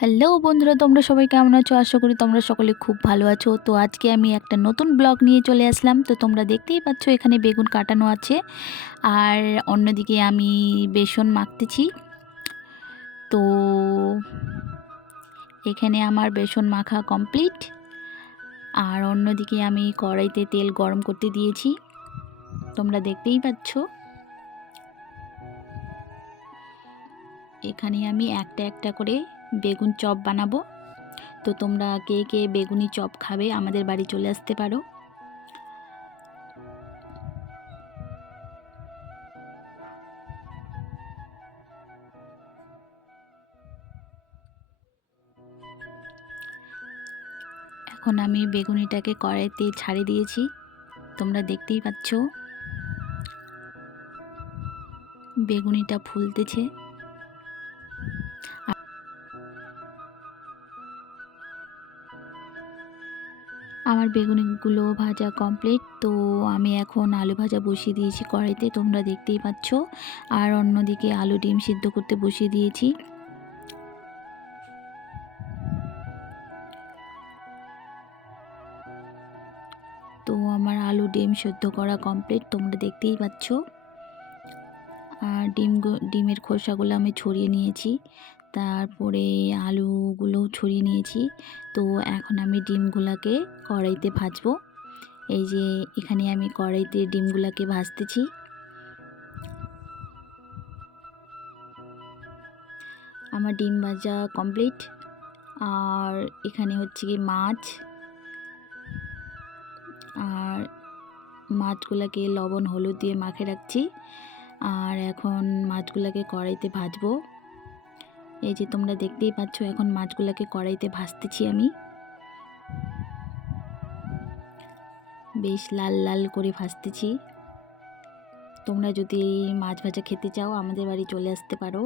Hello বন্ধুরা, তোমরা সবাই কেমন আছো? আশা করি তোমরা সকলে খুব ভালো আছো। তো আজকে আমি একটা নতুন ব্লগ নিয়ে চলে আসলাম। তো তোমরা দেখতেই পাচ্ছ এখানে বেগুন কাটানো আছে, আর অন্যদিকে আমি বেসন মাখতেছি। তো এখানে আমার বেসন মাখা কমপ্লিট, আর অন্যদিকে আমি কড়াইতে তেল গরম করতে দিয়েছি, তোমরা দেখতেই পাচ্ছ। এখানে আমি একটা একটা করে বেগুন চপ বানাবো। তো তোমরা কে কে বেগুনি চপ খাবে আমাদের বাড়ি চলে আসতে পারো। এখন আমি বেগুনিটাকে কড়াইতে ছাড়িয়ে দিয়েছি, তোমরা দেখতেই পাচ্ছ বেগুনিটা ফুলতেছে। আমার বেগুনিগুলো ভাজা কমপ্লিট। তো আমি এখন আলু ভাজা বসিয়ে দিয়েছি কড়াইতে, তোমরা দেখতেই পাচ্ছ। আর অন্যদিকে আলু ডিম সিদ্ধ করতে বসিয়ে দিয়েছি। তো আমার আলু ডিম সিদ্ধ করা কমপ্লিট, তোমরা দেখতেই পাচ্ছ। আর ডিমের খোসাগুলো আমি ছড়িয়ে নিয়েছি, তারপরে আলুগুলো ছড়িয়ে নিয়েছি। তো এখন আমি ডিমগুলোকে কড়াইতে ভাজবো। এই যে এখানে আমি কড়াইতে ডিমগুলোকে ভাজতেছি। আমার ডিম ভাজা কমপ্লিট। আর এখানে হচ্ছে কি মাছ, আর মাছগুলোকে লবণ হলুদ দিয়ে মাখে রাখছি। আর এখন মাছগুলোকে কড়াইতে ভাজবো। এই যে তোমরা দেখতেই পাচ্ছ এখন মাছগুলোকে কড়াইতে ভাজতেছি আমি, বেশ লাল লাল করে ভাজতেছি। তোমরা যদি মাছ ভাজা খেতে চাও আমাদের বাড়ি চলে আসতে পারো।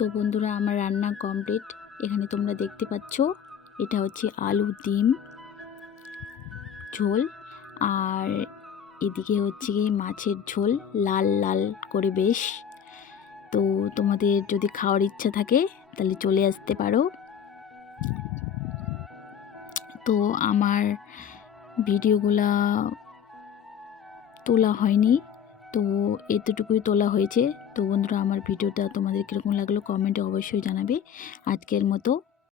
তো বন্ধুরা, আমার রান্না কমপ্লিট। এখানে তোমরা দেখতে পাচ্ছ এটা হচ্ছে আলু ডিম ঝোল, আর এদিকে হচ্ছে কি মাছের ঝোল লাল লাল করে বেশ। তো তোমাদের যদি খাওয়ার ইচ্ছা থাকে তাহলে চলে আসতে পারো। তো আমার ভিডিওগুলা তোলা হয়নি, তো এতটুকুই তোলা হয়েছে। তো বন্ধুরা, আমার ভিডিওটা তোমাদের কীরকম লাগলো কমেন্টে অবশ্যই জানাবে। আজকের মতো